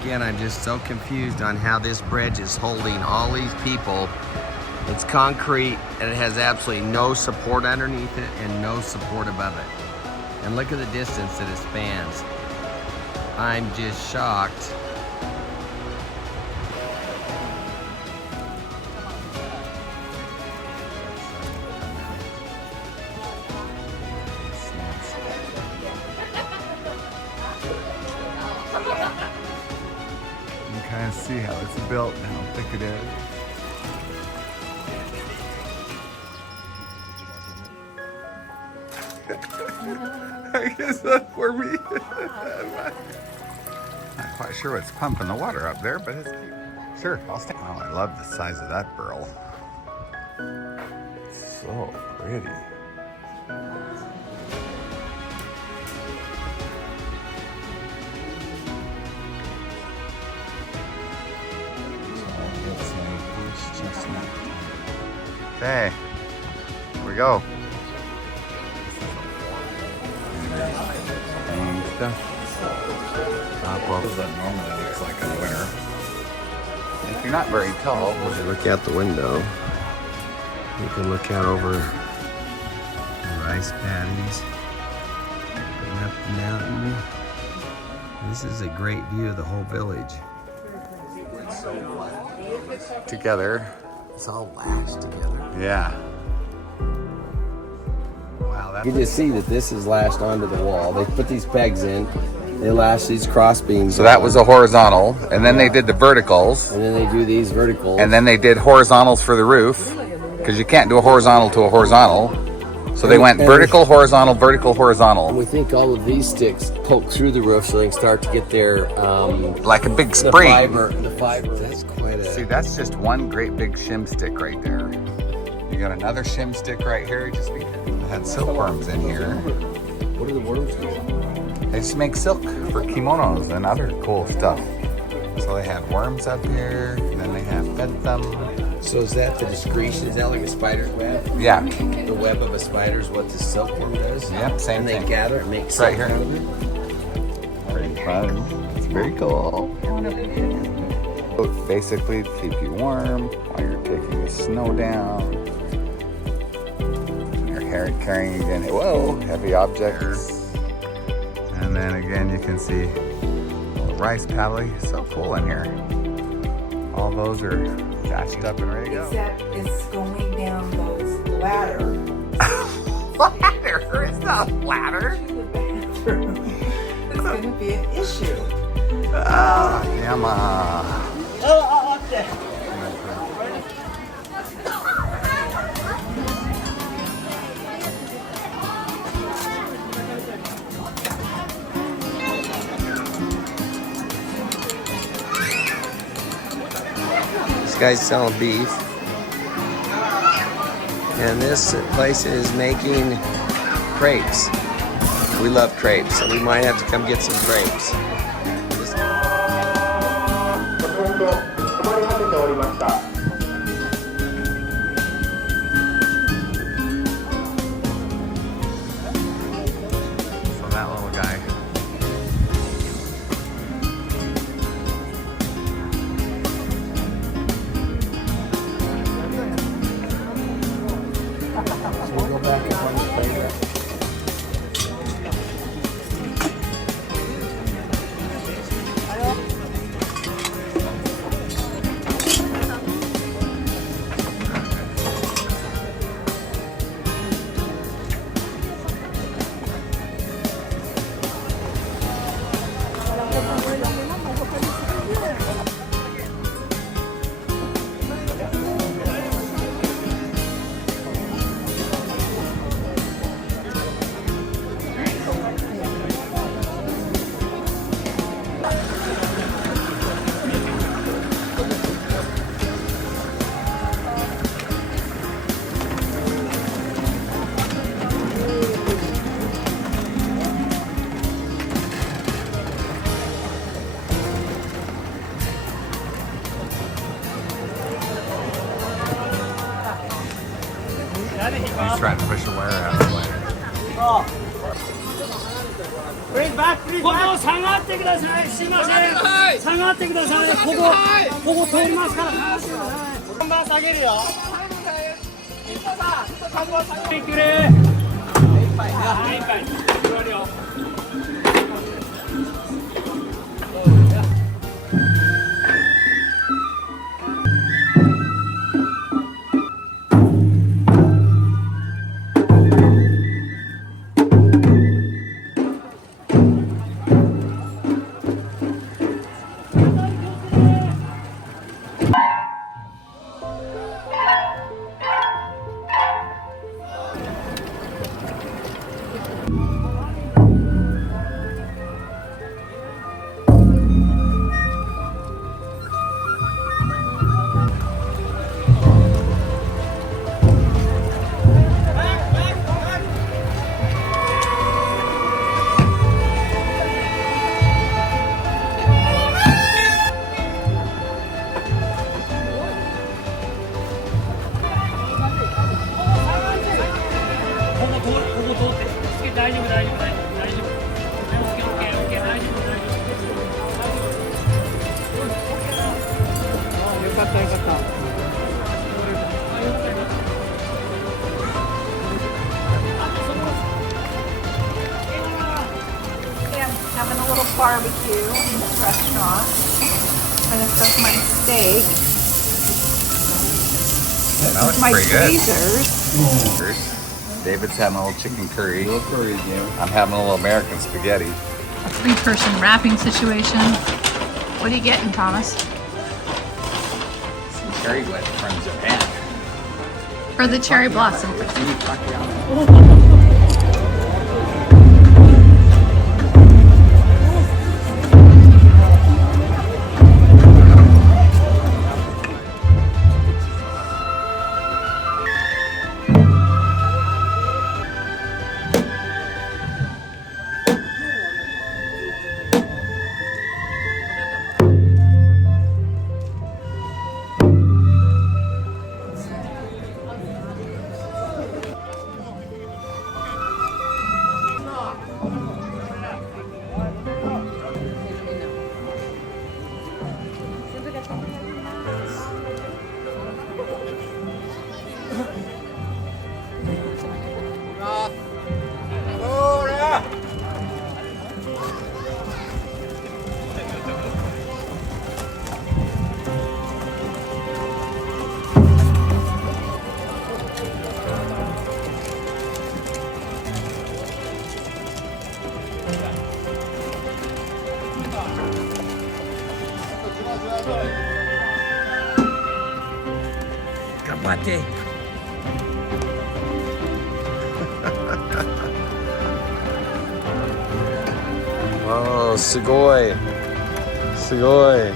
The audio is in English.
Again, I'm just so confused on how this bridge is holding all these people. It's concrete and it has absolutely no support underneath it and no support above it. And look at the distance that it spans. I'm just shocked. You can kind of see how it's built and how thick it is. I guess that's for me. Not quite sure what's pumping the water up there, but it's cute. Sure, I'll stay. Oh, I love the size of that burl. So pretty. Okay, here we go. What that normally looks like in the winter. If you're not very tall, As you look out the window, you can look out over the rice paddies and up the mountain. This is a great view of the whole village. together. It's all lashed together. Yeah. Wow, that's You just see that this is lashed onto the wall. They put these pegs in. They lash these cross beams. so that was a horizontal, and then they did the verticals, And then they do these verticals. and then they did horizontals for the roof, because you can't do a horizontal to a horizontal. So they went vertical, horizontal, vertical, And horizontal, we think all of these sticks poke through the roof so they can start to get their like a big the spring. fiber. The fiber. That's quite See, a. that's just one great big shim stick right there. You got another shim stick right here. Just had silkworms in here. What are the worms do? They just make silk for kimonos and other cool stuff. So they had worms up here, and then they have fed them. So is that the discretion? Is that like a spider's web? Yeah. The web of a spider is what the silkworm does? Yep, same And they thing. gather it and make It's silk right here. out of it? Pretty fun. It's very cool. Basically to keep you warm while you're taking the snow down. You're carrying again, whoa, heavy objects. And then again, you can see the rice paddy. So cool in here. All those are dashed up and ready to go. Except it's going down those ladders Ladder? It's not a ladder. to the bathroom. It's going to be an issue. Takayama. This guy's selling beef. And this place is making crepes. We love crepes, so we might have to come get some crepes. So that little guy. We'll go back up on the plate. He's trying to push a wire out of the way. Please back, please back. ここ下がってください。すいません。下がってください。ここ通りますから下がってください。看板下げるよ。いってくれ。はい、いっぱい。いくよ。大丈夫、大丈夫、大丈夫、大丈夫。オッケー、オッケー、オッケー、大丈夫、大丈夫。よかった、よかった。Yeah, having a little barbecue in this restaurant. And this is my steak. That looks My pretty good. tweezers. David's having a little chicken curry. Little curry, yeah. I'm having a little American spaghetti. A 3-person wrapping situation. What are you getting, Thomas? Some cherry wet from Japan. For the cherry blossom. Kapate. Oh, sugoi. Sugoi.